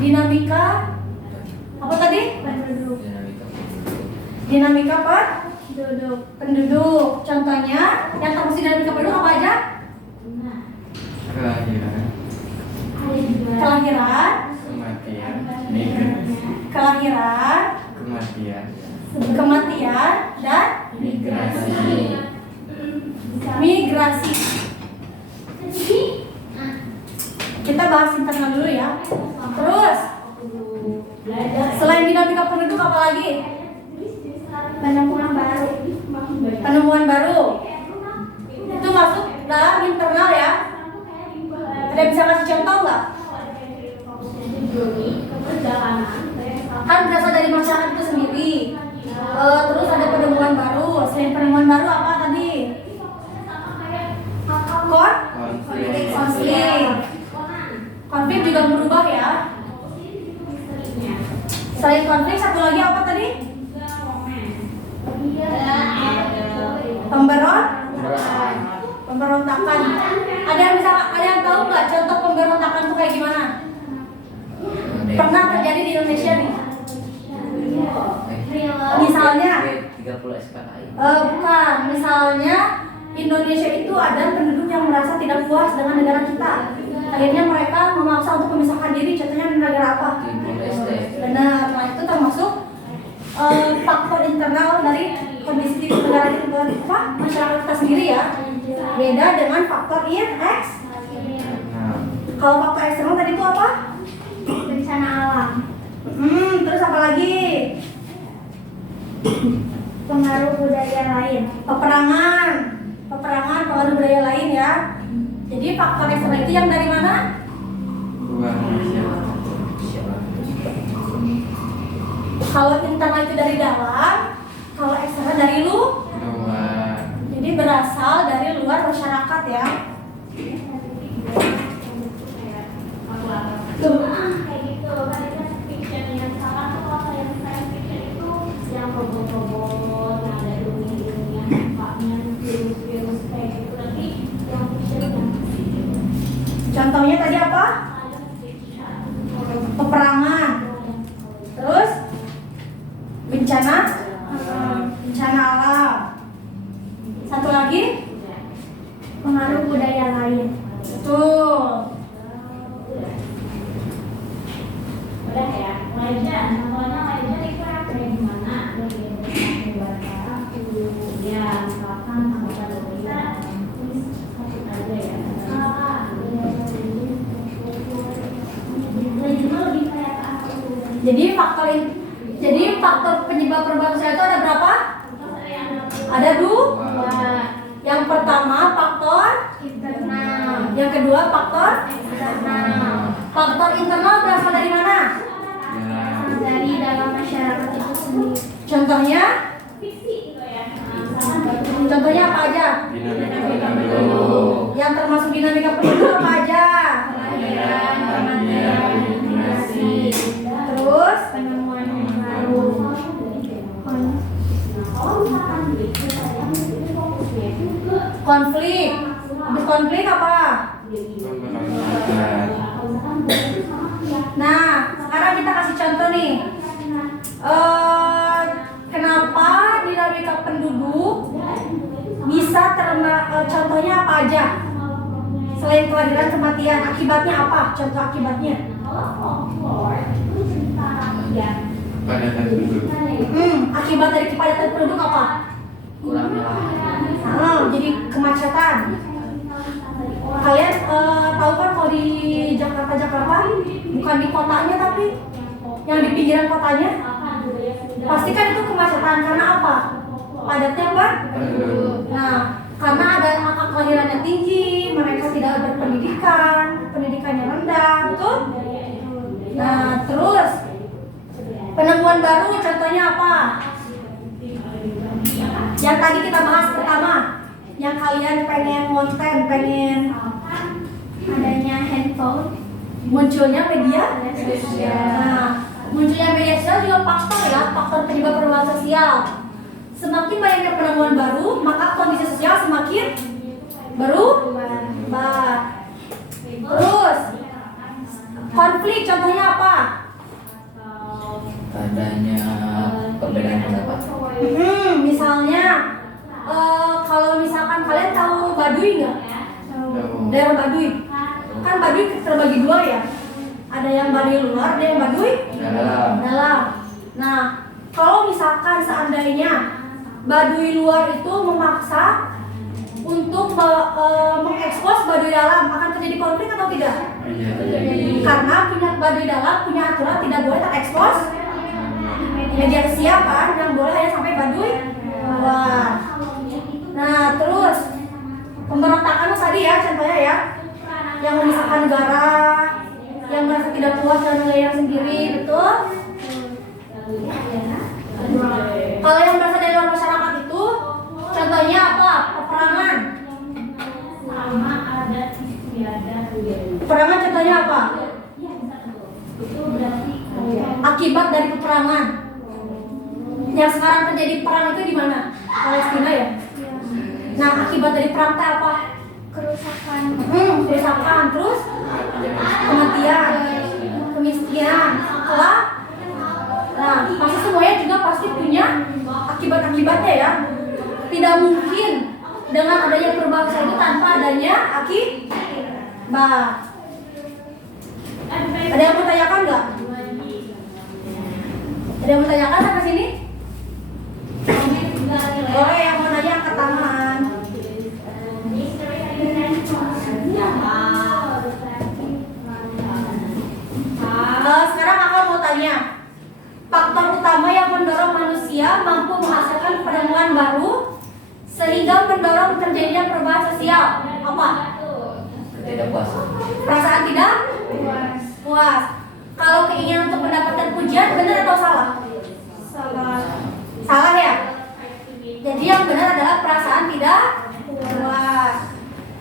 Dinamika apa tadi? Dinamika penduduk. Contohnya yang termasuk dinamika penduduk apa aja? Kelahiran, kematian, dan migrasi. Kita bahas internal dulu ya. Terus selain dinamika penduduk apa lagi? Penemuan baru. Itu masuk dalam internal ya. Ada bisa kasih contoh nggak? Kan berasal dari masyarakat itu sendiri. Terus ada penemuan baru. Selain penemuan baru apa tadi? Konflik juga berubah ya. Selain konflik satu lagi apa tadi? Pemberontakan. Ada yang tahu nggak contoh pemberontakan itu kayak gimana? Pernah terjadi di Indonesia nih. Misalnya 30 SKKI. Bukan, misalnya Indonesia itu ada penduduk yang merasa tidak puas dengan negara kita. Akhirnya mereka memaksa untuk memisahkan diri. Contohnya negara apa? Benar, nah itu termasuk faktor internal dari kondisi negara itu, masyarakat kita sendiri ya. Beda dengan faktor Kalau faktor eksternal tadi itu apa? Bencana alam. Terus apa lagi? Pengaruh budaya lain. Peperangan, pengaruh budaya lain ya. Jadi faktor eksternal itu yang dari mana? Kalau internal itu dari dalam, kalau eksternal dari luar. Jadi berasal dari luar masyarakat ya. Kayak gitu, kan itu fiction yang sekarang tuh kalau yang science fiction itu yang robot-robot, ada dunia virus kayak gitu. Tapi yang fiction yang Contohnya tadi apa? Peperangan. Terus bencana alam. Satu lagi pengaruh budaya lain. Betul. udah ya, Malaysia. Contohnya Malaysia itu kayak gimana? Ya, misalkan anggota kita ada ya. Jadi faktor penyebab perubahan sosial itu ada berapa? Ada dua. Yang pertama faktor internal. Yang kedua faktor eksternal. Faktor internal berasal dari mana? Dari dalam masyarakat itu sendiri. Contohnya? Contohnya apa aja? Yang termasuk dinamika penduduk apa aja? Terus penemuan baru. Konflik. Habis konflik apa? Nah, sekarang kita kasih contoh nih. Kenapa dinamika penduduk bisa contohnya apa aja? Selain kelahiran, kematian, akibatnya apa? Contoh akibatnya. Kepadatan penduduk. Akibat dari kepadatan penduduk apa? Kurangnya Jadi kemacetan. Kalian tahu kan kalau di Jakarta bukan di kotanya tapi yang di pinggiran kotanya, pasti kan itu kemacetan karena apa? Padatnya apa? Nah, karena ada angka kelahirannya tinggi, mereka tidak pendidikannya rendah, betul? Nah, terus penemuan baru contohnya apa? Yang tadi kita bahas pertama, yang kalian pengen pengen adanya handphone, munculnya media sosial. Nah, munculnya media sosial juga faktor ya, faktor penyebab perubahan sosial. Semakin banyaknya penemuan baru, maka kondisi sosial semakin berubah. Terus Konflik contohnya apa? Adanya perbedaan pendapat. Misalnya kalau misalkan kalian tahu Baduy nggak? Daerah Baduy. Kan Baduy terbagi dua ya. Ada yang Baduy luar, ada yang Baduy dalam. Nah, kalau misalkan seandainya Baduy luar itu memaksa untuk mengekspos Baduy dalam, akan terjadi konflik atau tidak? Iya, terjadi. Karena Baduy dalam punya aturan tidak boleh terekspos media kesiapan, yang boleh hanya sampai Baduy luar. Nah, terus pemberontakan tadi ya contohnya ya, yang memisahkan negara, yang merasa tidak puas dengan wilayah sendiri, betul? Kalau yang berasal dari luar masyarakat itu contohnya apa? Peperangan. Sama adat istiadat. Peperangan contohnya apa? Itu berarti Akibat dari peperangan. Yang sekarang terjadi perang itu di mana? Palestina ya. Nah, akibat dari perang itu apa? kerusakan. Kerusakan, terus kematian, kemiskinan, setelah. Nah, pasti semuanya juga pasti punya akibat-akibatnya ya. Tidak mungkin dengan adanya perubahan itu tanpa adanya akibat. Ada yang mau tanyakan nggak? Ada yang mau tanyakan sampai sini? Boleh yang mau nanya angkat tangan. Sekarang aku mau tanya, faktor utama yang mendorong manusia mampu menghasilkan penemuan baru sehingga mendorong terjadinya perubahan sosial apa? Ketidakpuasan. Perasaan tidak puas. Kalau keinginan untuk mendapatkan pujian, benar atau salah? Salah ya? Jadi yang benar adalah perasaan tidak puas.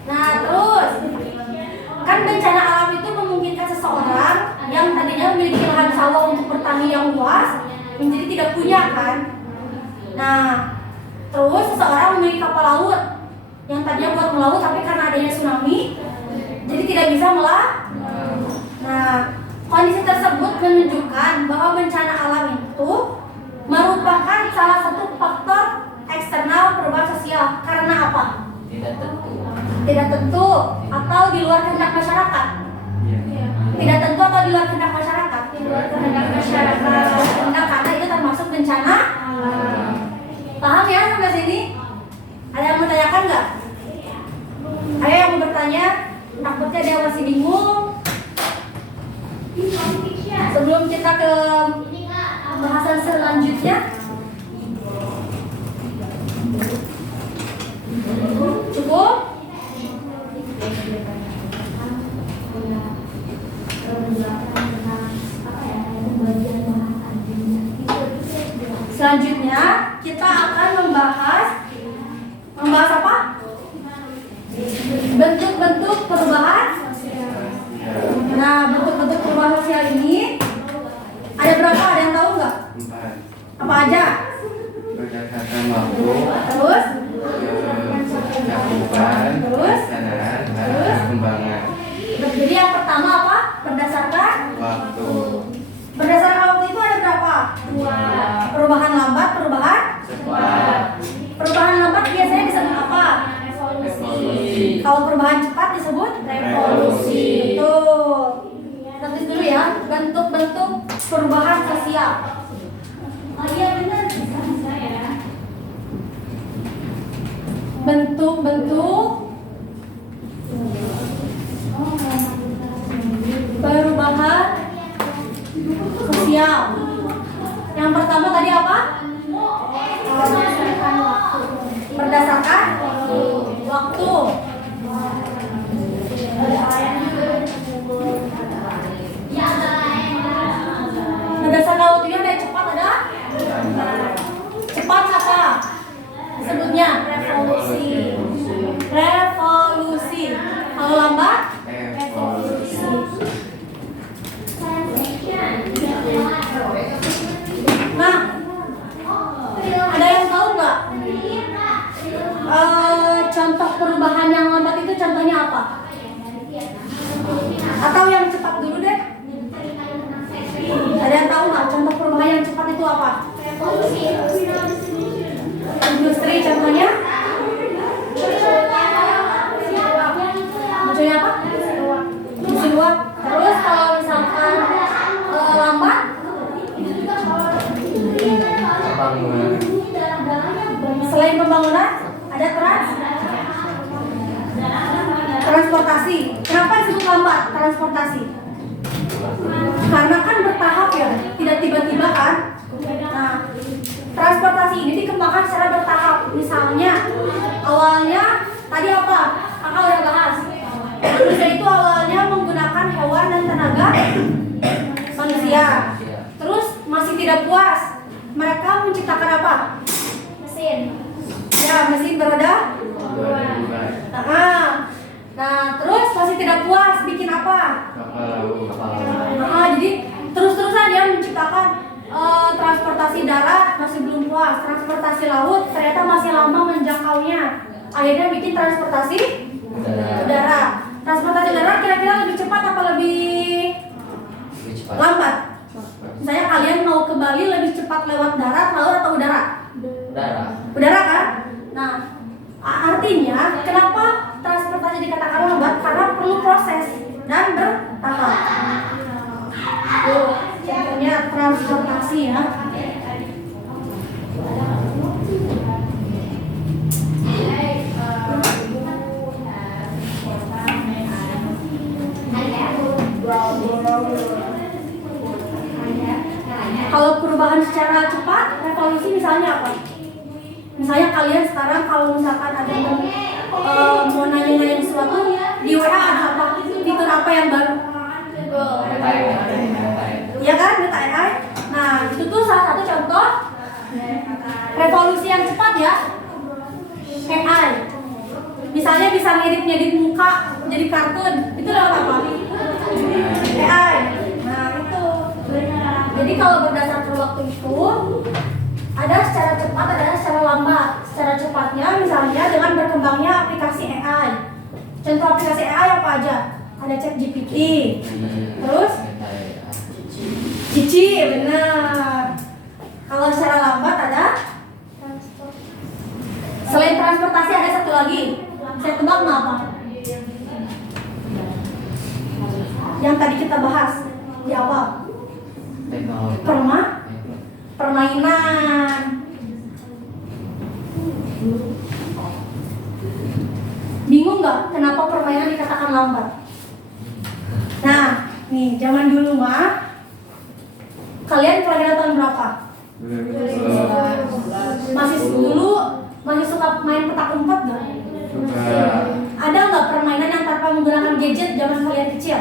Nah, terus kan bencana alam itu memungkinkan seseorang yang tadinya memiliki lahan sawah untuk bertani yang luas menjadi tidak punya kan. Nah, terus seseorang memiliki kapal laut yang tadinya buat melaut tapi karena adanya tsunami jadi tidak bisa melaut. Nah, kondisi tersebut menunjukkan bahwa bencana alam itu merupakan salah satu faktor eksternal perubahan sosial. Karena apa? Tidak tentu. Tidak tentu atau di luar kehendak masyarakat. Tidak tentu atau di luar kehendak masyarakat. Di luar kehendak masyarakat. Kehendak karena itu termasuk bencana. Paham ya sampai sini? Ada yang mau tanyakan nggak? Ayo yang mau bertanya. Takutnya dia masih bingung. Sebelum kita ke bahasan selanjutnya, cukup? Selanjutnya kita akan membahas apa? Bentuk-bentuk perubahan. Nah, bentuk-bentuk perubahan sosial ini ada berapa? Ada yang tahu nggak? 4. Apa aja? Berdasarkan waktu, Terus? cakupan, Terus? pelaksanaan, dan Terus? perkembangan. Jadi yang pertama apa? Berdasarkan Waktu. berdasarkan waktu itu ada berapa? 2. Perubahan lambat, perubahan Cepat. perubahan lambat biasanya disebut apa? Evolusi. Kalau perubahan cepat disebut Revolusi. Betul. Kita tulis dulu ya, bentuk-bentuk perubahan sosial. Oh iya benar, bisa ya. Bentuk-bentuk perubahan sosial. Yang pertama tadi apa? Berdasarkan waktu. Berdasarkan waktunya ada yang cepat, ada? Cepat apa? Disebutnya revolusi. Revolusi. Kalau lambat? Evolusi. Nah, ada yang tahu nggak? Contoh perubahan yang Industri contohnya? Munculnya apa? Mesin uap. Terus kalau misalkan lambat, Pembangunan. selain pembangunan ada transportasi. Kenapa disebut lambat transportasi? Karena kan bertahap ya, tidak tiba-tiba kan. Nah, transportasi ini dikembangkan secara bertahap. Misalnya awalnya tadi apa? Kakak udah bahas. Manusia itu awalnya menggunakan hewan dan tenaga manusia. Terus masih tidak puas, mereka menciptakan apa? Mesin. Ya, mesin beroda. Nah, terus masih tidak puas, bikin apa? Jadi terus-terusan dia menciptakan transportasi darat, masih belum puas. Transportasi laut ternyata masih lama menjangkaunya. Akhirnya bikin transportasi udara. Transportasi udara kira-kira lebih cepat apa lebih lambat? Misalnya kalian mau ke Bali lebih cepat lewat darat, laut atau udara? Udara kan? Nah, artinya kenapa transportasi dikatakan lambat? Karena perlu proses dan bertahap. Tuh, contohnya transportasi ya. Kalau perubahan secara cepat, revolusi misalnya apa? Misalnya kalian sekarang kalau misalkan ada yang mau nanya-nanya sesuatu di WA ada apa? Fitur apa yang baru? Iya kan, Meta AI. Nah, itu tuh salah satu contoh revolusi yang cepat ya. AI. Misalnya bisa ngedit muka jadi kartun, itu lewat apa? AI. Nah, itu. Jadi kalau berdasarkan waktu itu ada secara cepat, ada secara lambat. Secara cepatnya misalnya dengan berkembangnya aplikasi AI. Contoh aplikasi AI apa aja? Ada ChatGPT. Terus Cici, benar. Kalau secara lambat ada selain transportasi ada satu lagi. Saya tebak apa? Yang tadi kita bahas di awal. Permainan. Bingung nggak kenapa permainan dikatakan lambat? Nah, nih zaman dulu mah kalian kelahiran tahun berapa? Masih suka main petak umpet nggak? Ada nggak permainan yang tanpa menggunakan gadget zaman kalian kecil?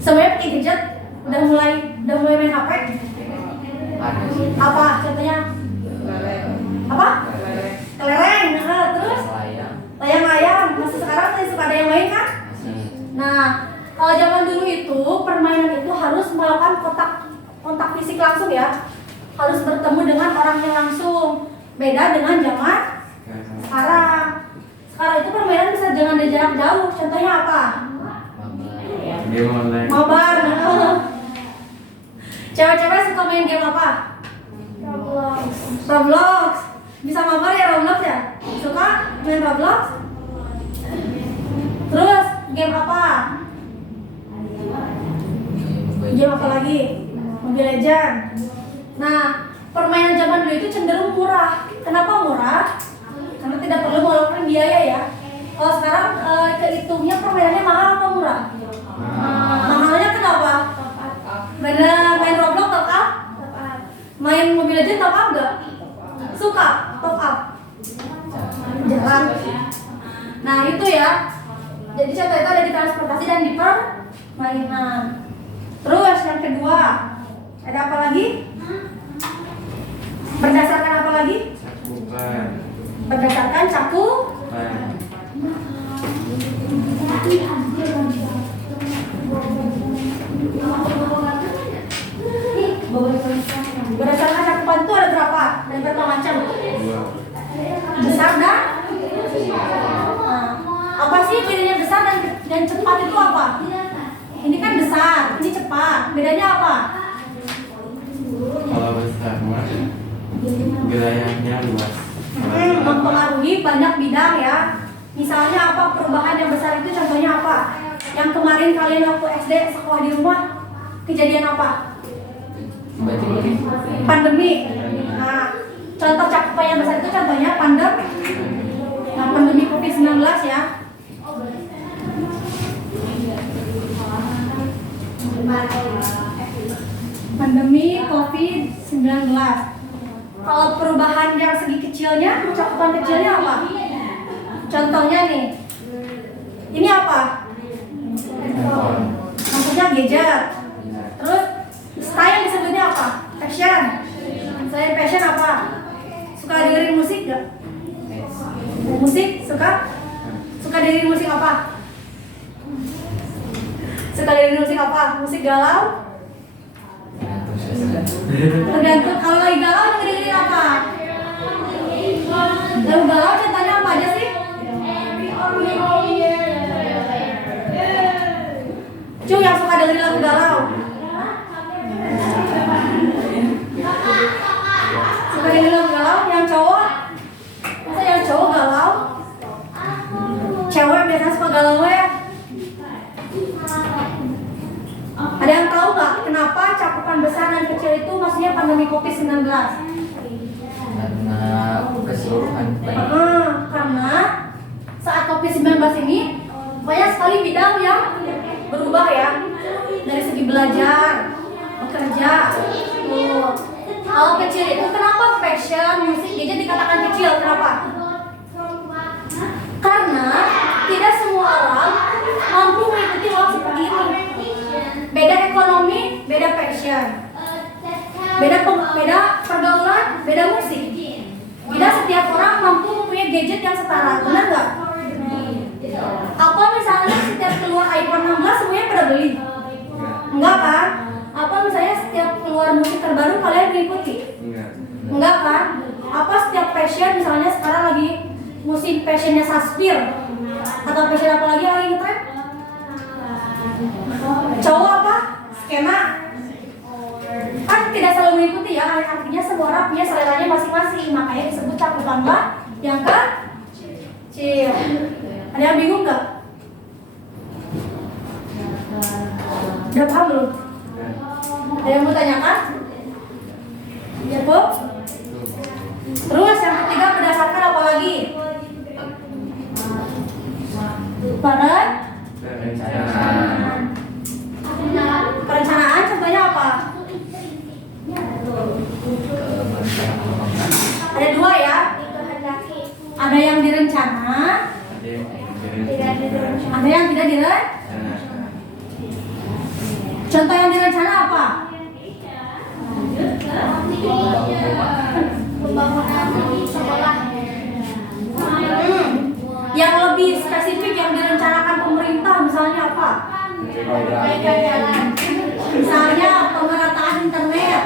Sebenarnya pakai gadget udah mulai main HP? Apa contohnya? Apa? Kelereng. Nah, terus layang-layang. Masih sekarang masih suka ada yang main kan? Nah, kalau zaman dulu itu permainan itu harus melakukan kontak fisik langsung ya. Harus bertemu dengan orangnya langsung. Beda dengan zaman sekarang. Sekarang itu permainan bisa dengan jarak jauh. Contohnya apa? Game online. Mabar. Cewek-cewek suka main game apa? Roblox. Bisa mabar ya Roblox ya? Suka main Roblox? Terus game apa? Game apa lagi? Mobile Legends. Nah, permainan zaman dulu itu cenderung murah. Kenapa murah? Karena tidak perlu mengeluarkan biaya ya. Kalau sekarang kehitungnya permainannya mahal atau murah? Mahalnya kenapa? Bener, main Roblox top up? Main Mobile Legends top up nggak? Suka top up? Jarang. Nah itu ya. Jadi contoh itu ada di transportasi dan di permainan. Terus yang kedua, ada apa lagi? Berdasarkan apa lagi? Berdasarkan cakupan. Berdasarkan cakupan itu ada berapa? Ada berapa macam? Besar dan? Nah, apa sih bedanya besar dan cepat itu apa? Ini kan besar, ini cepat. Bedanya apa? Kalau besar mah Wilayahnya luas. Mempengaruhi banyak bidang ya. Misalnya apa perubahan yang besar itu contohnya apa? Yang kemarin kalian waktu SD sekolah di rumah kejadian apa? Pandemi. Nah, contoh cakupan yang besar itu contohnya pandemi COVID-19 ya. Pandemi COVID-19. Kalau perubahan yang segi kecilnya, cakupan kecilnya apa? Contohnya nih, ini apa? Maksudnya gadget. Terus style disebutnya apa? Fashion. Saya fashion apa? Suka dengerin musik gak? Musik suka? Suka dengerin musik apa? Suka dengerin musik apa? Musik galau? Tergantung kalau lagi galau dengerin apa? Lagu galau contohnya apa aja sih? Cung yang suka dengerin lagu galau. Suka dengerin lagu galau, yang cowok? Masa yang cowok galau? Cewek biasanya suka galau ya? Ada yang tahu nggak kenapa cakupan besar dan kecil itu maksudnya pandemi COVID-19? Karena keseluruhan Karena saat COVID-19 ini banyak sekali bidang yang berubah ya, dari segi belajar, bekerja. Kalau kecil itu kenapa fashion, musik, gadget dikatakan kecil? Kenapa? Karena tidak semua orang mampu mengikuti hal seperti ini. Beda ekonomi, beda fashion, beda pergaulan, beda musik. Tidak setiap orang mampu mempunyai gadget yang setara, benar nggak? Apa misalnya setiap keluar iPhone 16 semuanya pada beli? Enggak kan? Apa misalnya setiap keluar musik terbaru kalian mengikuti? Enggak kan? Apa setiap fashion misalnya sekarang lagi musim fashionnya Saspir atau fashion apa lagi yang lagi ngetren? Cowok apa? Skena. Kan tidak selalu mengikuti ya, artinya semua orang punya seleranya masing-masing, makanya disebut cakupan yang kecil. Ada yang bingung nggak? Udah paham belum? Ada yang mau tanyakan? Ya Bu? Terus yang ketiga berdasarkan apa lagi? Perencanaan contohnya apa? Ada dua ya. Ada yang direncana, ada yang tidak direncana. Contoh yang direncana apa? Pembangunan sekolah. Yang lebih spesifik yang direncanakan pemerintah misalnya apa? Perbaikan jalan. Misalnya pemerataan internet.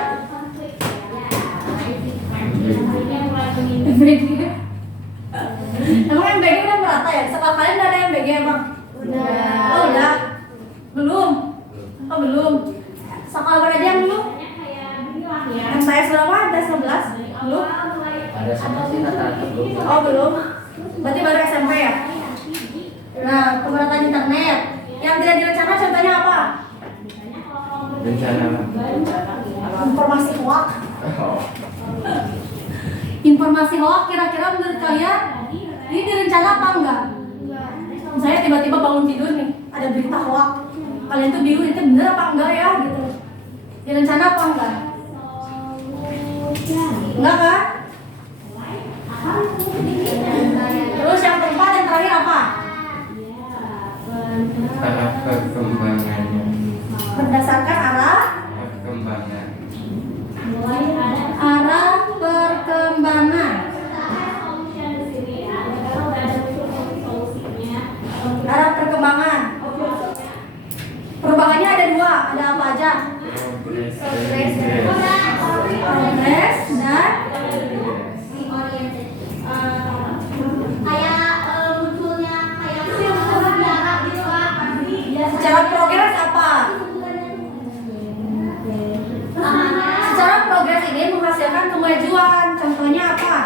Emang MBG udah merata ya? Sekolah kalian udah ada MBG emang? Udah. Oh udah? Belum? Oh belum? Sekolah berapa yang belum? MTS berapa? MTS 11? Belum? Ada sama sih rata-rata belum. Oh belum? Berarti baru SMP ya? Nah, pemerataan internet. Yang tidak direncana contohnya apa? Rencana Informasi hoax. Informasi hoax kira-kira menurut kalian ini direncana apa enggak? Saya tiba-tiba bangun tidur nih, ada berita hoax. Kalian tuh bingung itu bener apa enggak ya gitu. Direncana apa enggak? Enggak kan? Terus yang keempat dan terakhir apa? arah perkembangannya. Berdasarkan arah Perkembangan. perkembangan. Arah perkembangan. Perubahannya ada dua, ada apa aja? Progres Progres dan secara progres apa? Secara progres ini menghasilkan menghasilkan kemajuan. Contohnya apa?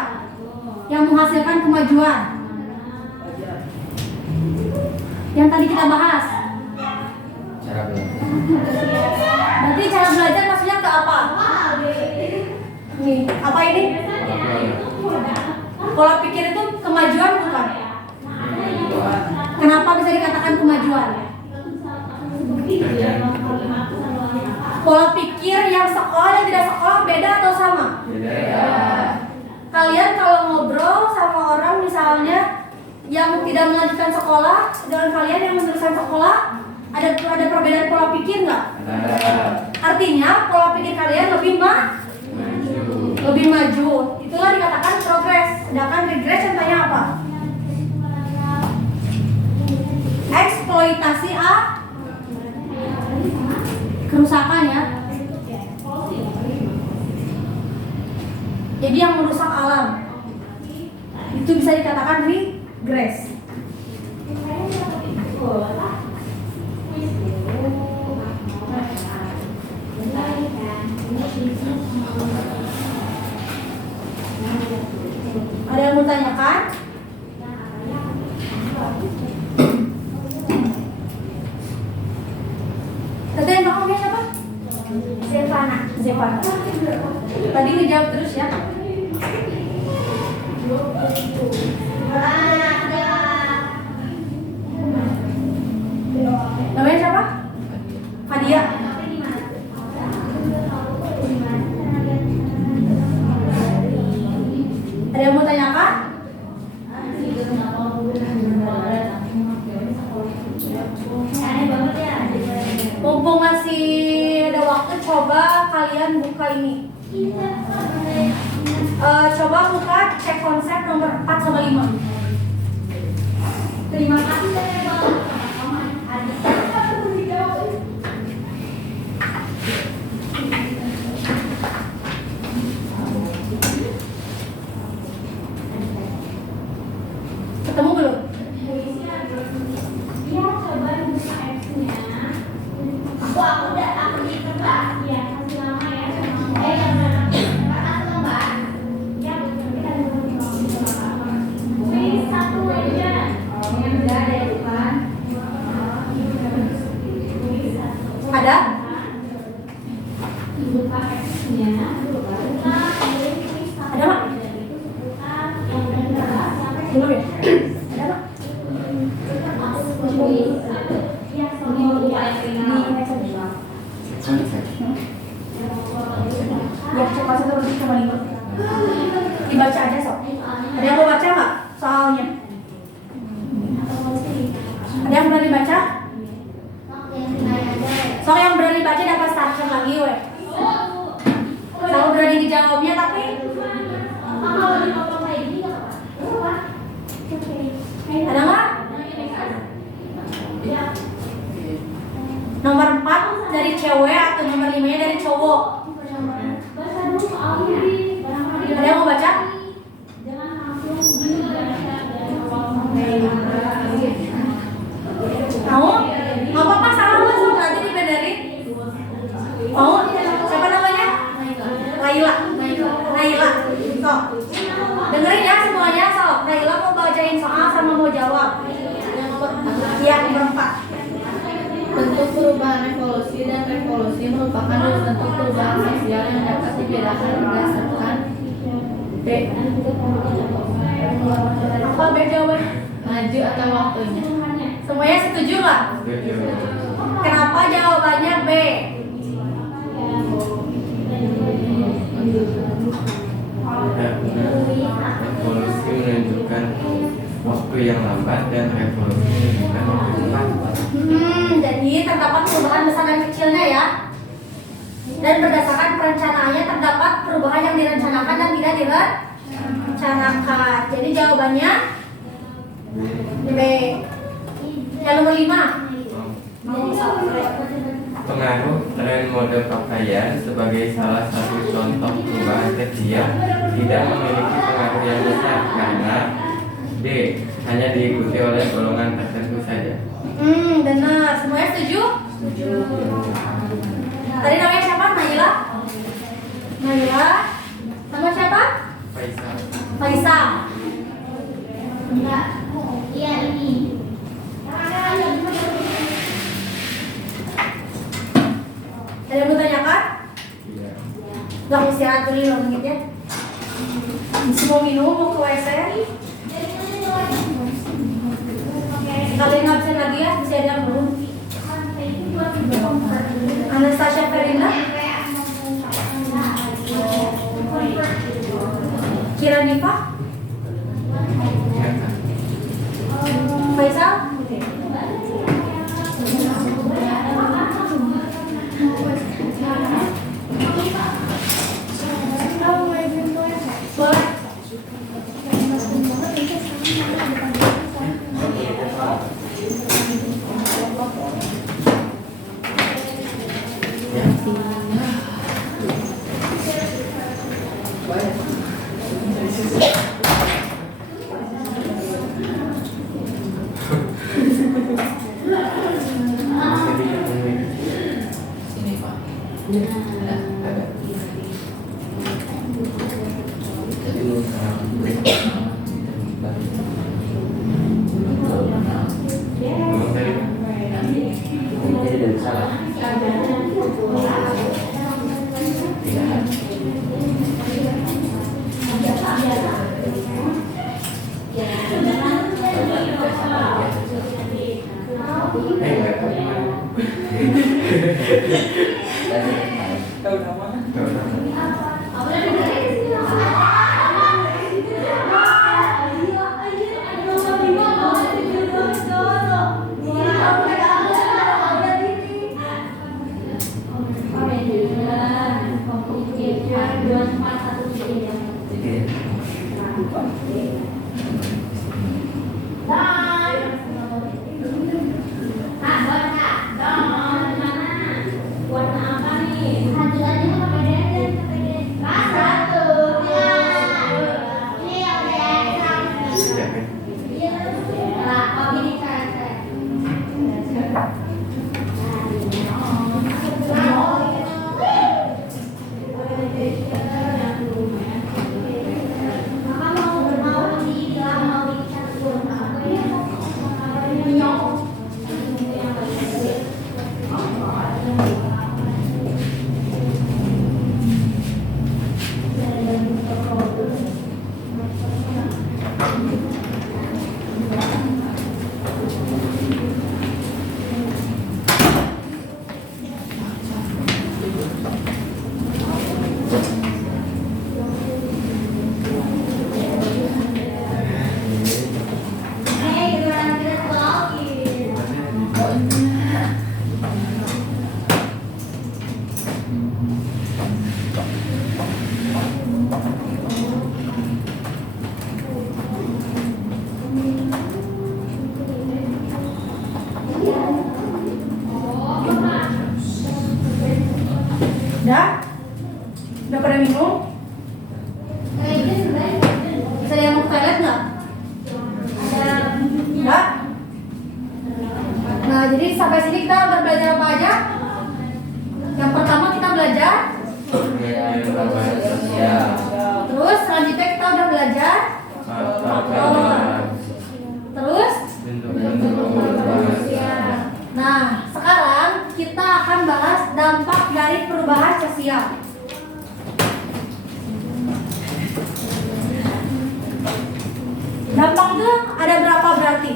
Yang menghasilkan kemajuan. Yang tadi kita bahas. Cara belajar. Berarti cara belajar maksudnya ke apa? Nih, apa ini? Pola pikir itu kemajuan bukan? Kenapa bisa dikatakan kemajuan? Pola pikir yang sekolah dan tidak sekolah beda atau sama? Kalian kalau ngobrol sama orang misalnya yang tidak melanjutkan sekolah dengan kalian yang meneruskan sekolah, ada perbedaan pola pikir nggak? Artinya pola pikir kalian lebih maju. Itulah dikatakan progres. Sedangkan regres contohnya apa? Eksploitasi kerusakan ya. Jadi yang merusak alam itu bisa dikatakan regres. Ada yang mau tanyakan? Tadi yang ngomongnya siapa? Zevana. Tadi ngejawab terus ya. Namanya siapa? Fadia. Ada yang mau tanyakan? Mumpung masih ada waktu, coba kalian buka ini. Coba buka cek konsep nomor 4 sama 5. Terima kasih ketemu belum? Iya, coba buka X-nya. Aku udah coba. Iya, kasih lama ya. Yang kasih lama. Ya, pilih satu aja. Yang udah ada di depan. Ada? Buka X-nya. Ada Mak? Belum ya? Ada Mak? Ya, coba satu lebih sama 5. Dibaca aja sok. Ada yang mau baca nggak soalnya? Ada yang berani baca? Sok yang berani baca dapat starter lagi weh. Kalau berani dijawabnya tapi ada nggak? Nomor 4 dari cewek atau nomor 5-nya dari cowok? Ada yang mau baca? Mau? Mau apa salah mas? Nanti dibenerin. Mau? Siapa namanya? Laila. Sok. Dengerin ya semuanya sok. Laila mau bacain soal sama mau jawab. Iya, nomor 4. Bentuk perubahan evolusi dan revolusi merupakan bentuk perubahan sosial yang dapat dibedakan berdasarkan B. Apa B jawaban? Maju atau waktunya. Semuanya setuju nggak? Kenapa jawabannya B? Evolusi menunjukkan waktu yang lambat dan revolusi menunjukkan waktu cepat. Jadi terdapat perubahan besar dan kecilnya ya. Dan berdasarkan perencanaannya terdapat perubahan yang direncanakan dan tidak direncanakan. Jadi jawabannya B. Yang nomor 5. Pengaruh tren mode pakaian sebagai salah satu contoh perubahan kecil tidak memiliki pengaruh yang besar karena D. Hanya diikuti oleh golongan tertentu saja. Benar. Semuanya setuju? Tadi namanya siapa? Naila. Faisal. Enggak. Iya ini. Ada yang mau tanyakan? Iya. Gak mau istirahat dulu 5 menit ya. Mau minum, mau ke WC. Kalau yang absen lagi ya, bisa ada yang belum. Anastasia Verina, Kira Nifa, Faisal. Boleh. Sini Pak. Ada. Jadi lu jadi dari salah. Tahu nama? Udah pada minum? Bisa yang mau ke toilet nggak? Enggak? Nah, jadi sampai sini kita udah belajar apa aja? Yang pertama kita belajar. Terus selanjutnya kita udah belajar. Terus? Nah, sekarang kita akan bahas dampak dari perubahan sosial. Dampak itu ada berapa berarti?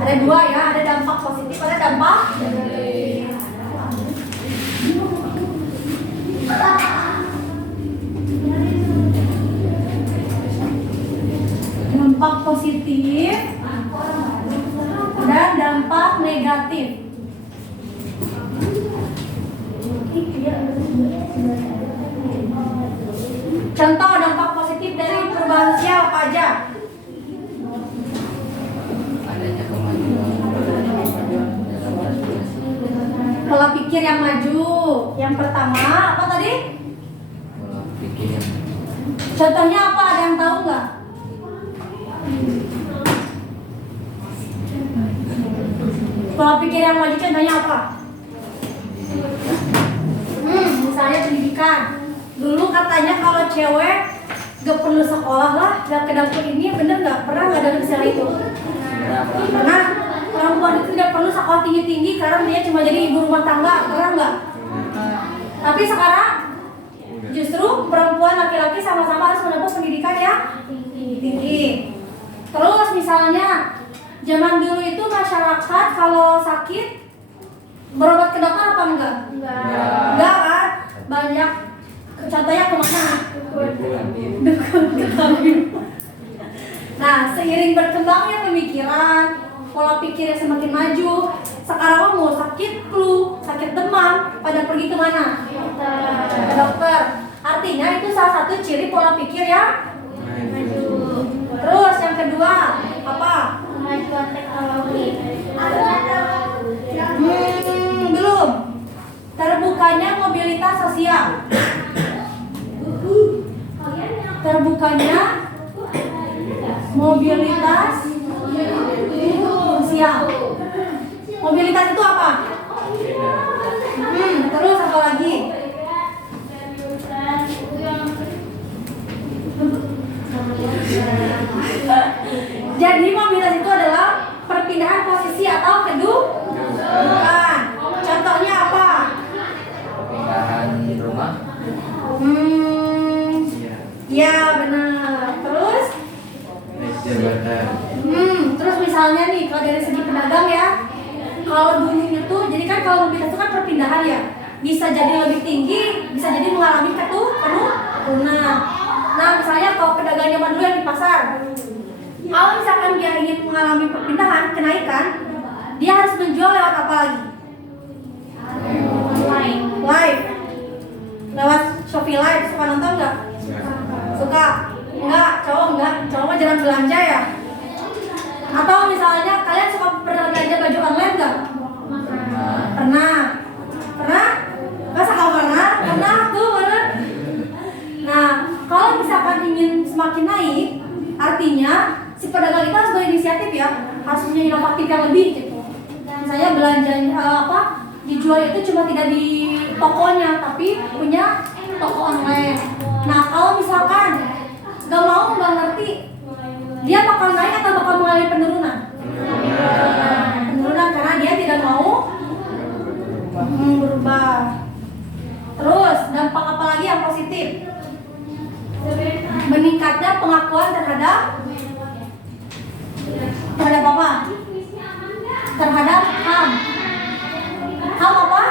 Ada dua ya, ada dampak positif, ada dampak positif dan dampak negatif. Contoh dampak positif dari perubahan sosial apa aja? Adanya kemajuan Pola pikir yang maju. Yang pertama apa tadi? pola pikir yang Contohnya apa? Ada yang tahu nggak? Pola pikir yang maju contohnya apa? Misalnya pendidikan. Dulu katanya kalau cewek gak perlu sekolah lah, gak ke dapur ini, bener nggak? Pernah nggak dengar istilah itu? Karena perempuan itu tidak perlu sekolah tinggi-tinggi karena dia cuma jadi ibu rumah tangga, pernah nggak? Tapi sekarang justru perempuan laki-laki sama-sama harus mendapat pendidikan yang tinggi. Terus misalnya zaman dulu itu masyarakat kalau sakit berobat ke dokter apa enggak? Enggak kan? Banyak. Contohnya kemana? Dukun ketahui. Nah, seiring berkembangnya pemikiran, pola pikir yang semakin maju, sekarang mau sakit flu, sakit demam, pada pergi kemana? Ke dokter. Artinya itu salah satu ciri pola pikir yang maju. Terus yang kedua apa? Kemajuan teknologi. Belum. Terbukanya mobilitas sosial. Terbukanya mobilitas sosial. Mobilitas itu apa? Terus apa lagi? Jadi mobilitas itu adalah perpindahan posisi atau kedudukan. Contohnya apa? Perpindahan rumah. Ya benar. Terus? Naik jabatan. Terus misalnya nih kalau dari segi pedagang ya, kalau dulunya tuh, jadi kan kalau mobilitas itu kan perpindahan ya, bisa jadi lebih tinggi, bisa jadi mengalami penurunan. Nah misalnya kalau pedagang zaman dulu yang di pasar, kalau misalkan dia ingin mengalami perpindahan, kenaikan, dia harus menjual lewat apa lagi? Live. Lewat Shopee Live, suka nonton nggak? Suka? Enggak, cowok mah jarang belanja ya. Atau misalnya kalian suka pernah belanja baju online nggak? Pernah? Masa kalau pernah tuh bener. Nah, kalau misalkan ingin semakin naik, artinya si pedagang itu harus berinisiatif ya, harus punya inovatif yang lebih gitu. Misalnya belanja dijual itu cuma tidak di tokonya, tapi punya toko online. Nah, kalau misalkan nggak ngerti, dia bakal naik atau bakal mengalami penurunan? Penurunan karena dia tidak mau berubah. Terus dampak apa lagi yang positif? Meningkatnya pengakuan terhadap apa? Terhadap HAM. HAM apa?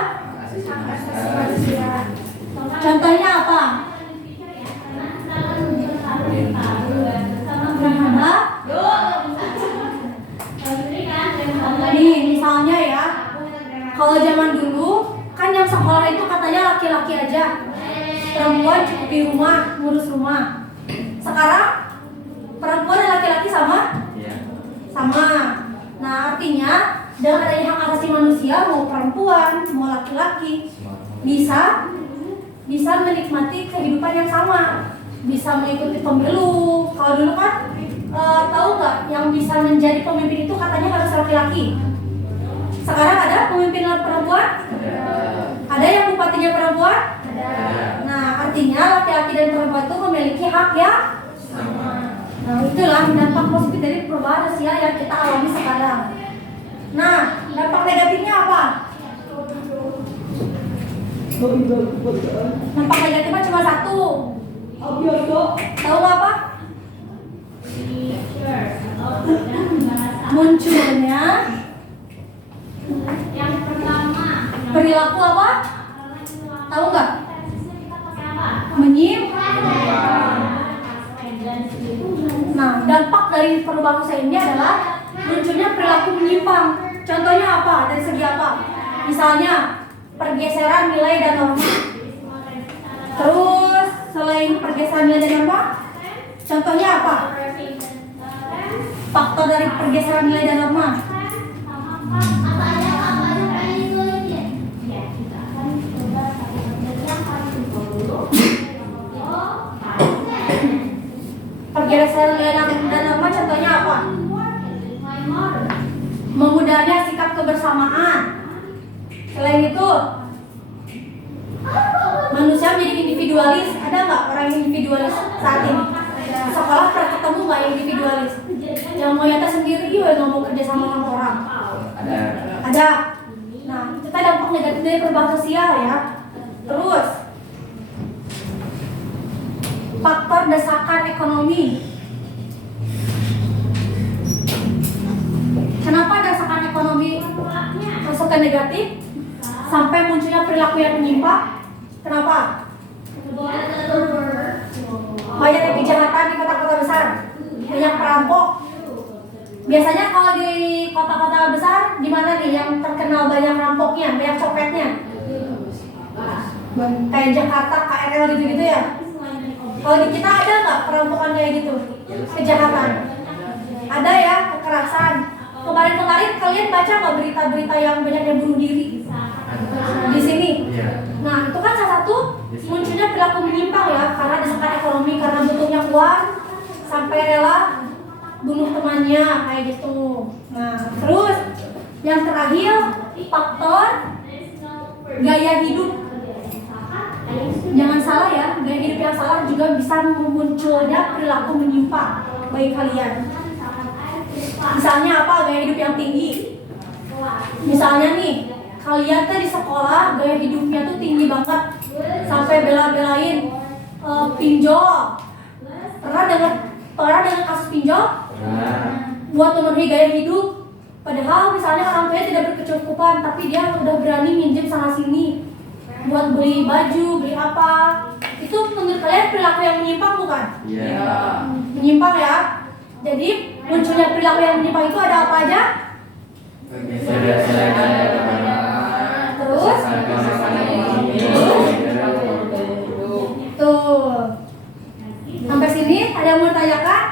Contohnya apa? Terhadap nih misalnya ya, kalau zaman dulu kan yang sekolah itu katanya laki-laki aja, perempuan cukup di rumah ngurus rumah. Sekarang perempuan dan laki-laki sama. Nah artinya dengan adanya hak asasi manusia, mau perempuan mau laki-laki bisa menikmati kehidupan yang sama, bisa mengikuti pemilu. Kalau dulu kan tahu nggak yang bisa menjadi pemimpin itu katanya harus laki-laki. Sekarang ada pemimpin perempuan? Ada yang bupatinya perempuan? Nah artinya laki-laki dan perempuan itu memiliki hak yang sama. Nah itulah dampak positif dari perubahan sosial yang kita alami sekarang. Nah dampak negatifnya apa? Dampak negatifnya cuma satu. Tahu nggak apa? Munculnya Yang pertama, perilaku apa? Tahu nggak? Nah, dampak dari perubahan usaha ini adalah munculnya perilaku menyimpang. Contohnya apa? Dari segi apa? Misalnya pergeseran nilai dan norma. Terus selain pergeseran nilai dan norma, contohnya apa? Faktor dari pergeseran nilai dan norma. Pergeseran nilai dan norma contohnya apa? Memudahnya sikap kebersamaan. Selain itu, manusia menjadi individu individualis, ada nggak orang yang individualis saat ini? Sekolah pernah ketemu nggak yang individualis? Yang maunya sendiri, nggak mau kerja sama orang. Ada. Nah, itu tadi dampak negatif dari perubahan sosial ya. Terus faktor desakan ekonomi. Kenapa desakan ekonomi masuk ke negatif sampai munculnya perilaku yang menyimpang? Kenapa? Banyak kejahatan di kota-kota besar, banyak perampok. Biasanya kalau di kota-kota besar, di mana nih yang terkenal banyak rampoknya, banyak copetnya? Kayak Jakarta, KRL gitu-gitu ya. Kalau di kita ada nggak perampokan kayak gitu? Kejahatan? Ada ya, kekerasan. Kemarin-kemarin kalian baca nggak berita-berita yang banyak yang bunuh diri di sini? Nah, itu kan salah satu munculnya perilaku menyimpang ya, karena desakan ekonomi, karena butuhnya uang sampai rela bunuh temannya kayak gitu. Nah, terus yang terakhir faktor gaya hidup. Jangan salah ya, gaya hidup yang salah juga bisa memunculnya perilaku menyimpang bagi kalian. Misalnya apa? Gaya hidup yang tinggi. Misalnya nih, kalian tuh di sekolah gaya hidupnya tuh tinggi banget, sampai bela-belain pinjol. Pernah dengar kasus pinjol? Buat memenuhi gaya hidup. Padahal misalnya orang tuanya tidak berkecukupan, tapi dia udah berani minjem sana sini buat beli baju, beli apa. Itu menurut kalian perilaku yang menyimpang bukan? Iya. Menyimpang ya. Jadi munculnya perilaku yang menyimpang itu ada apa aja? Terus tuh. Sampai sini ada yang mau tanyakan?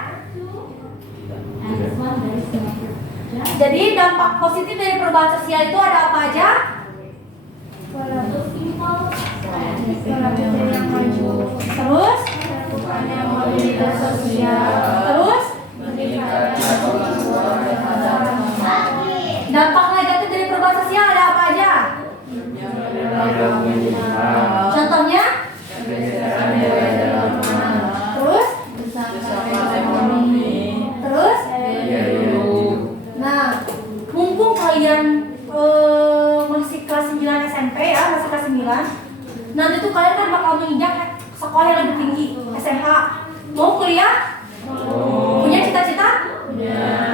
Jadi dampak positif dari perubahan sosial itu ada apa aja? Terus? Terus? Dampak negatif dari perubahan sosial ada apa aja? Contohnya? Terus? Terus? Nah, mumpung kalian masih kelas 9 SMP ya, masih kelas 9, nanti tuh kalian kan bakal menginjak sekolah yang lebih tinggi, SMA. Mau kuliah? Punya cita-cita?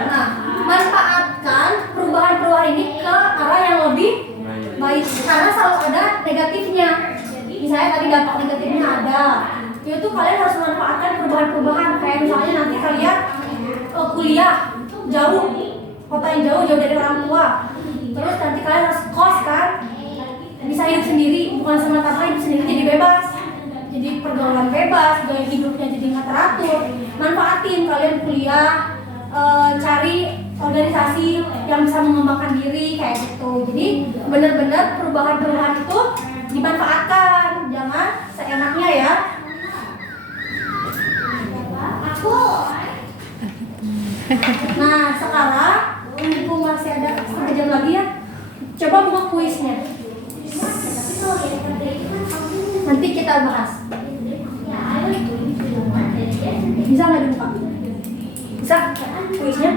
Nah, manfaatkan perubahan-perubahan ini ke arah yang lebih baik, karena selalu ada negatifnya. Misalnya tadi dampak negatifnya ada, itu kalian harus memanfaatkan perubahan-perubahan. Kayak misalnya nanti kalian kuliah jauh, kota yang jauh dari orang tua. Terus nanti kalian harus kos kan, bisa hidup sendiri, bukan semata-mata hidup sendiri jadi bebas, jadi pergaulan bebas, gaya hidupnya jadi nggak teratur. Manfaatin kalian kuliah, cari organisasi yang bisa mengembangkan diri kayak gitu. Jadi benar-benar perubahan-perubahan itu dimanfaatkan, jangan seenaknya ya. Nah, sekarang mumpung masih ada setengah jam lagi ya, coba buka kuisnya. Nanti kita bahas. Bisa nggak dibuka? Bisa? Kuisnya?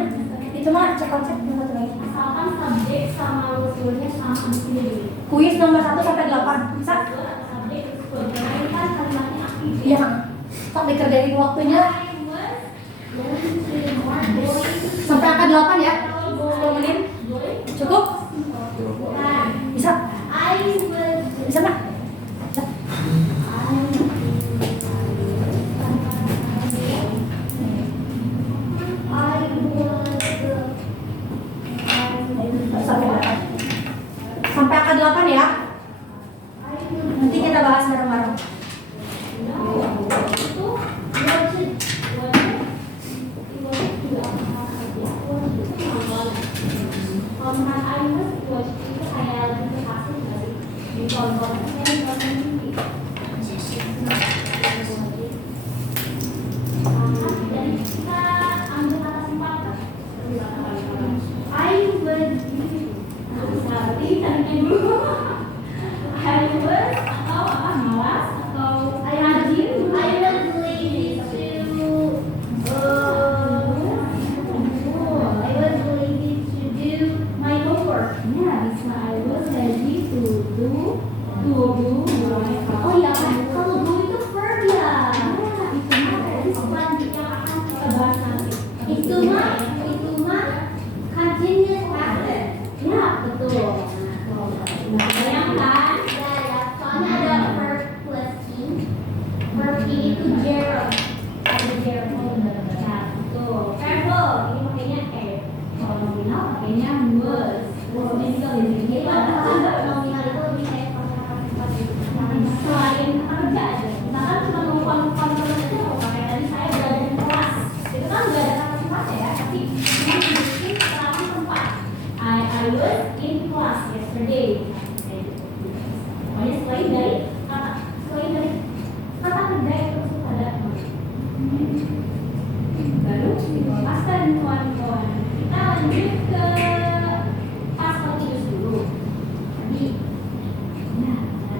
Itu mah cek konsep yang satu lagi. Asalkan subjek sama usulnya sama sendiri. Kuis nomor 1 sampai 8. Bisa? Subjek usulnya ini kan kalimatnya aktif. Iya. Tak dikerjain waktunya sampai angka 8 ya. 10 menit. Cukup? Bisa? Bisa nggak? Bisa. Sampai angka 8 ya. Nanti kita bahas bareng-bareng.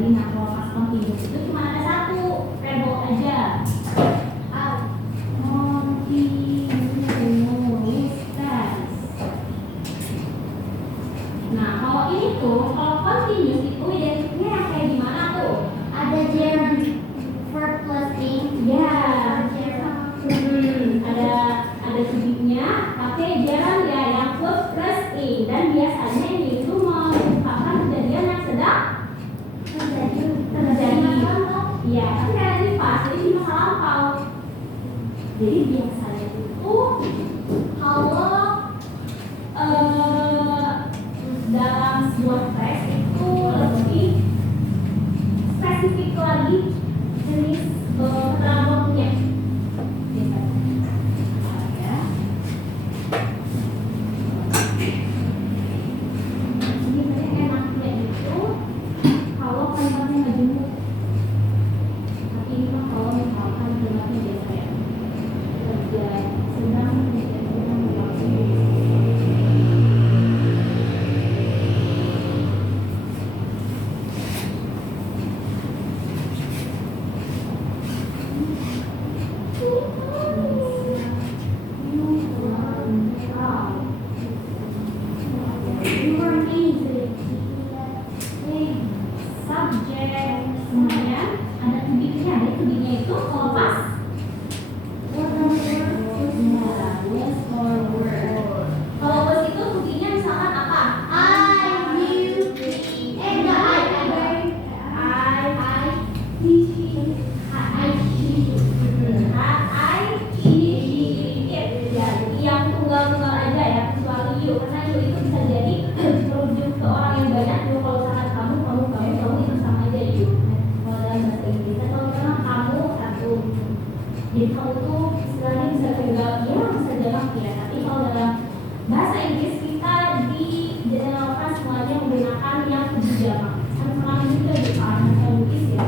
lagi. Nah kalau past continuous itu cuma ada satu treble aja. Continuous tense. Nah kalau ini tuh, kalau continuous itu identiknya yang kayak gimana tuh? Ada gerund verb plus ing. Ya, ada subjeknya, pakai gerund ya yang verb plus ing, dan biasanya ini itu merupakan kejadian yang sedang terjadi. Iya, tapi karena ini pas, jadi di masa lampau. Jadi biasanya itu kalau dalam sebuah teks itu lebih spesifik lagi jenis keterangan waktunya. Ya. Ini enaknya itu kalau kalimatnya majemuk. Tapi ini kan kalau misalkan kalimatnya biasa ya. Kerja sedang melakukan. Yang tunggal-tunggal aja ya, kecuali you, karena you itu bisa jadi merujuk ke orang yang banyak. You kalau misalkan kamu itu sama aja you. Kalau dalam bahasa Inggris, kalau misalkan kamu satu, jadi kamu tuh istilahnya bisa tunggal, ya bisa jamak ya. Tapi kalau dalam bahasa Inggris kita dijelaskan semuanya menggunakan yang tujuh jamak. Kan sekarang juga di bahasa Inggris ya,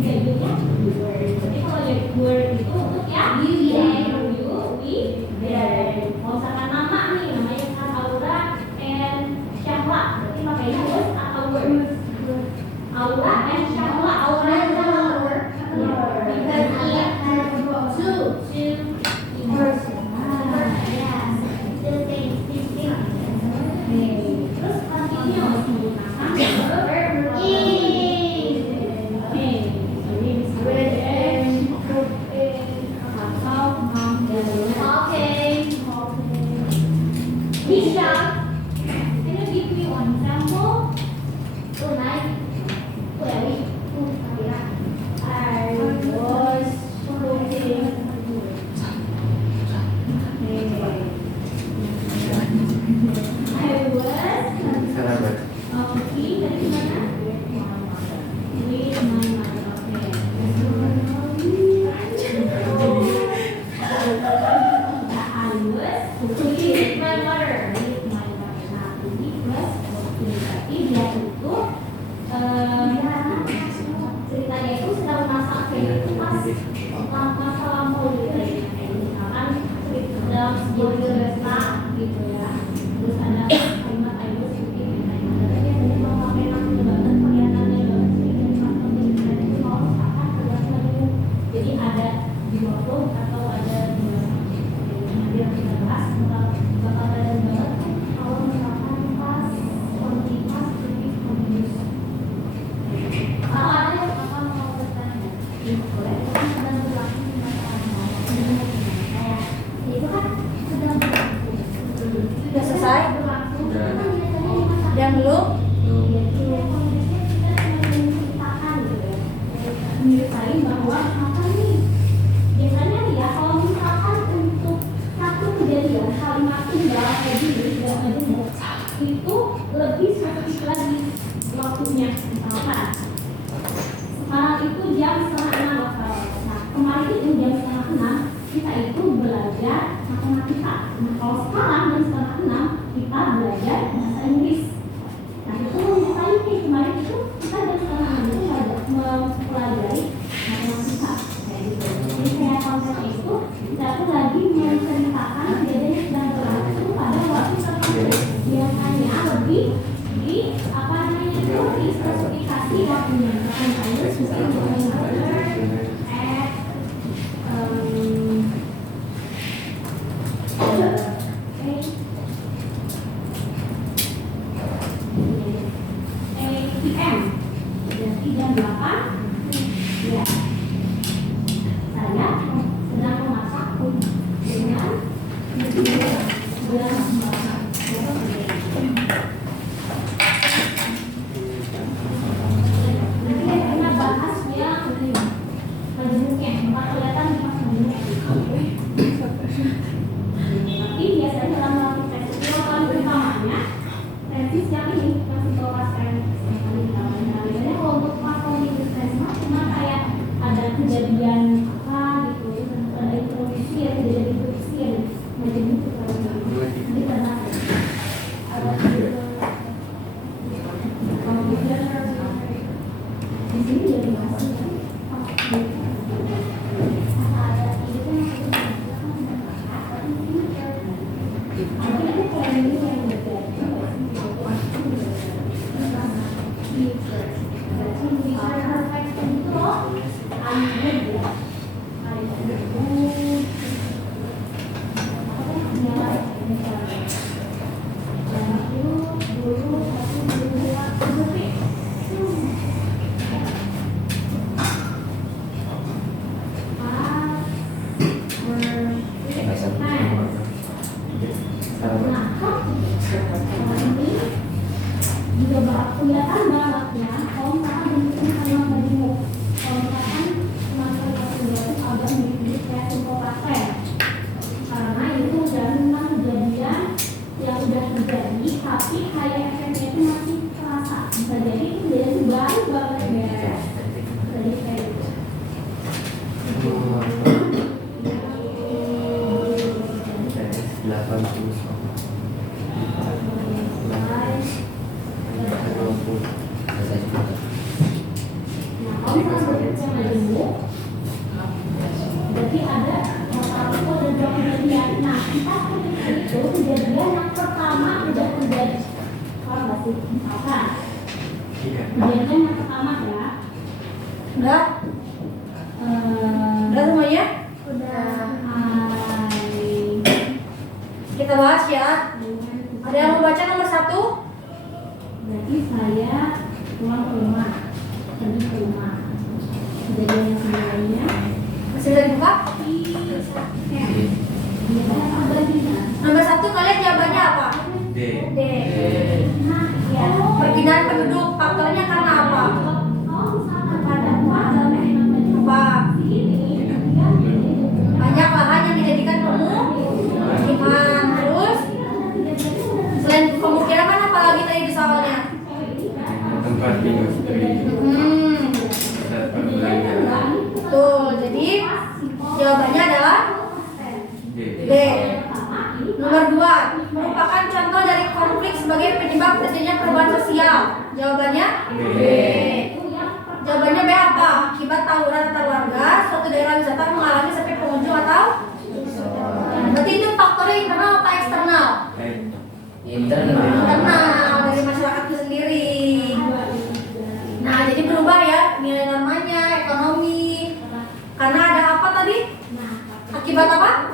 jadi jadinya word. Tapi kalau jadi word itu untuk ya you, we. Kalau misalkan nama nih, namanya kan Aura and Syahla, berarti pakainya was atau word? Aura and Syahla. Aura and Syahla. Because two person. Yes. Still saying speaking. Terus continuous menggunakan verb Ing. Jadi bisa atau noun. Okay. Misha, can you give me one example? Tonight. I was looking. I was Salah baca. okay. Dari mana? With my mother. I was cooking with my mother. With my mother. Nah, ini plus cooking. Berarti dia itu ceritanya itu sedang masak kayak itu pas masa lampau gitu ya. Kayak misalkan dalam sebuah cerita gitu ya. Terus ada kalimat I was cooking with my mother. Tapi yang ini mau pakai nasi banget, kelihatannya banget sih. Dan itu mau misalkan kelihatan. Jadi ada dua verb atau ada dua biar kita bahas bakal ada banget kalau misalkan pas continuous. Kalau ada yang apa mau bertanya, boleh kan sedang berlaku di masa lampau. Itu kan sedang berlaku. Sudah selesai? Udah. Yang belum? Menyertai bahwa apa nih biasanya nih ya kalau misalkan untuk satu kejadian kalimat tunggal kayak gini tidak majemuk itu lebih spesifik lagi waktunya. Misalkan sekarang itu jam 5:30 waktu. Nah kemarin itu jam 5:30 kita itu belajar matematika. Nah kalau sekarang jam 5:30 kita belajar bahasa Inggris. Nah itu misalnya nih kemarin itu kita jam 5:30 itu mempelajari matematika kayak gitu. Jadi kayak konsep itu kita tuh lagi menceritakan kejadian yang sedang berlaku pada waktu tertentu. Biasanya lebih di apa namanya itu dari spesifikasi yang menyatakan value sebagai ATM berarti jam 8 ya. Saya sedang memasak dengan gelas masak. Nanti kita pernah bahas yang majemuknya, tempat kelihatan di pas majemuk. Tapi biasanya dalam melakukan tes itu paling utamanya tesis yang ini yang situasikan biasanya kalau untuk pas kognitif tesnya cuma kayak ada kejadian apa gitu, ada introduksi ya, kejadian introduksi ya, macam itu kan. Jadi karena ada di sini jadi masih juga kelihatan bangetnya kalau misalkan bentuknya sama majemuk. Kalau misalkan semakin itu agak mirip kayak simple pattern, karena itu udah memang kejadian yang udah terjadi, tapi kayak efeknya itu masih terasa. Bisa jadi itu kejadian baru banget ya. Jadi kayak gitu. Nah, kalau misalkan bentuknya majemuk, berarti ada satu kode kejadian. Nah, kita itu kejadian yang pertama udah terjadi. Kalau nggak sih, misalkan kejadian yang pertama ya. Udah? Udah semuanya? Udah. Kita bahas ya. Ada yang mau baca nomor 1? Berarti saya pulang ke rumah, pergi ke rumah. Kejadian yang sebelumnya. Masih bisa dibuka? Nomor 1 kalian jawabannya apa? D. D. Nah, ya. Perpindahan penduduk, faktornya karena apa? Kalau misalkan pada ada Apa? Banyak lahan yang dijadikan pemukiman. Terus selain pemukiman kan apa lagi tadi di soalnya? Tempat industri, pusat perbelanjaan. Betul. Jadi jawabannya adalah D. B. Nomor 2 merupakan contoh dari konflik sebagai penyebab terjadinya perubahan sosial. Jawabannya B. Jawabannya B apa? Akibat tawuran antar warga, suatu daerah wisata mengalami sepi pengunjung atau? Berarti itu faktornya internal atau eksternal? Internal. Internal dari masyarakat itu sendiri. Nah, jadi berubah ya nilai normanya, ekonomi. Karena ada apa tadi? Akibat apa?